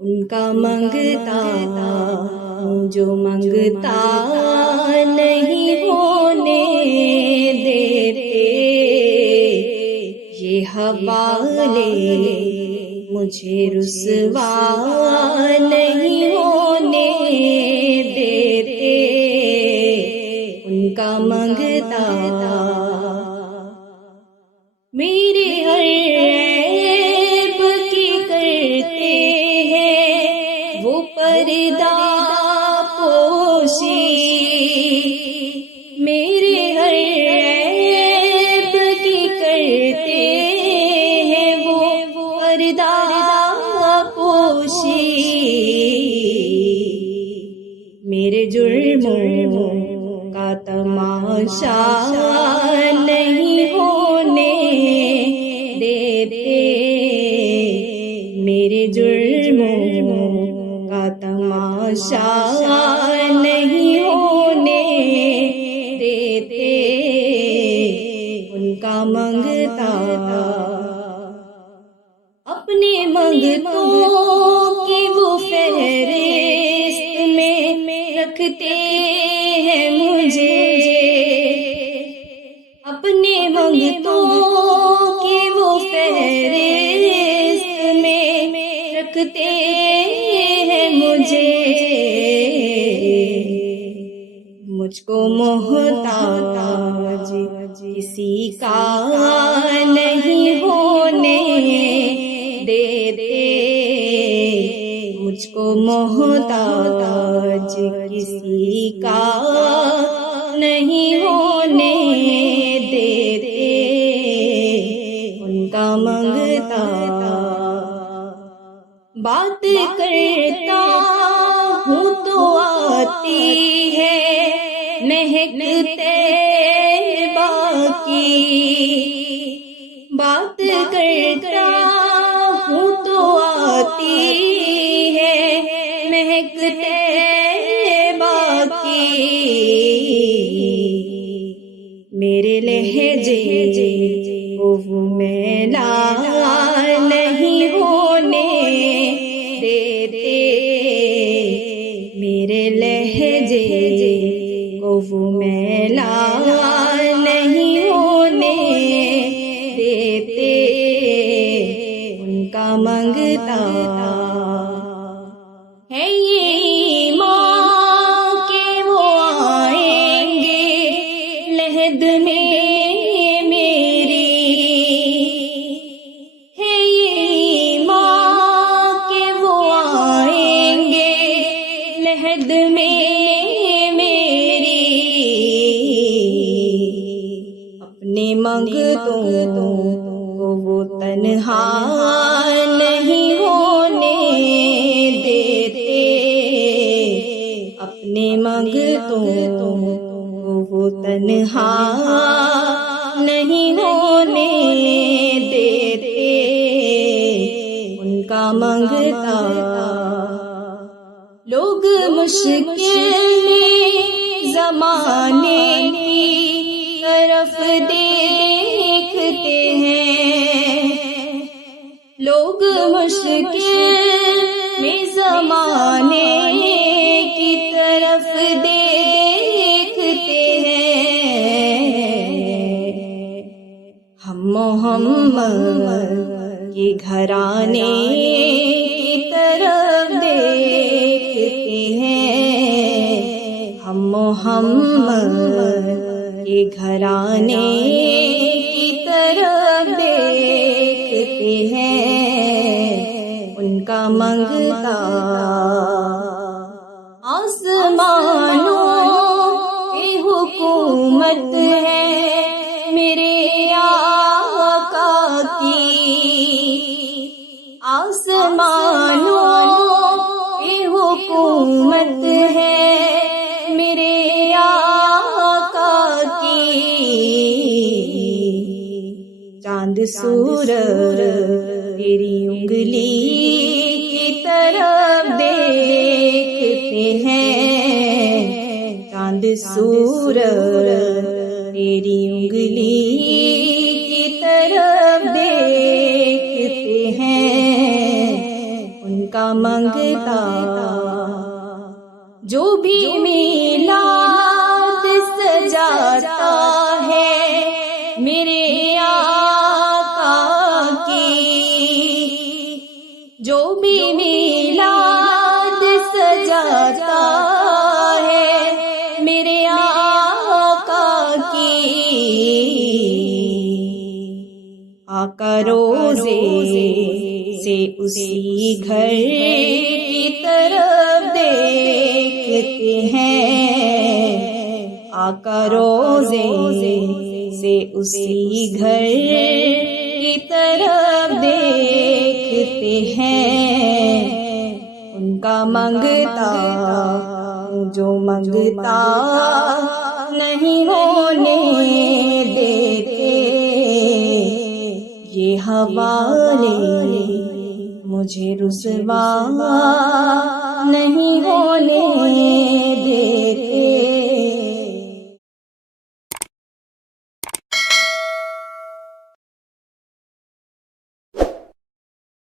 ان کا منگتا جو منگتا نہیں ہونے دیتے، یہ حوالے مجھے رسوا نہیں ہونے دیتے، ان کا منگتا میرے ہر عیب کی کرتے ہیں وہ پردہ پوشی، میرے ہر عیب کی کرتے ہیں وہ پردہ پوشی، میرے جرموں کا تماشا نہیں ہونے دیتے، میرے جرموں کا تماشا نہیں ہونے دیتے، ان کا منگتا اپنے منگتوں کی وہ فہرست میں رکھتے ہیں مجھے، اپنے منگتوں کی وہ فہرست میں رکھتے ہیں مجھے، مجھ کو محتاج کسی کا نہیں ہونے دیتے، مجھ کو محتاج کسی کا نہیں ہونے دیتے، ان کا منگتا بات کرتا ہوں تو آتی ہے مہک طیبہ کی، بات کرتا ہوں تو آتی ہے مہک طیبہ کی، میرے لہجے کو وہ میلا نہیں ہونے دیتے، میرے لہجے کو وہ میلا نہیں ہونے دیتے، ان کا منگتا ہے یہ ایمان کہ وہ آئیں گے لحد میں میری، ہے یہ ایمان کہ وہ آئیں گے لحد میں میری، اپنے منگتوں کو وہ تنہا نہیں ہونے دیتے، اپنے منگتوں کو وہ تنہا نہیں ہونے دیتے، ان کا منگتا لوگ مشکل میں زمانے کی طرف دیکھتے ہیں، لوگ مشکل میں زمانے کی طرف دیکھتے ہیں، ہم محمد کے گھرانے کی طرف دیکھتے ہیں، ہم محمد کے گھرانے کی طرف دیکھتے ہیں، ان کا منگتا آسمانوں پہ حکومت ہے میرے آقا کی، آسمانوں پہ حکومت ہے میرے آقا کی، چاند سورج تیری انگلی کی طرف دیکھتے ہیں، چاند سورج تیری انگلی کی طرف دیکھتے ہیں، ان کا منگتا، جو بھی میلاد سجاتا ہے میرے آقا کی، جو بھی میلاد سجاتا ہے میرے آقا کی، آقا روزے سے اسی گھر کی طرف دیکھتے ہیں، آقا روزے سے اسی گھر کی طرف دیکھتے ہیں، ان کا منگتا جو منگتا نہیں ہونے دیتے، یہ حوالے مجھے رسوا نہیں ہونے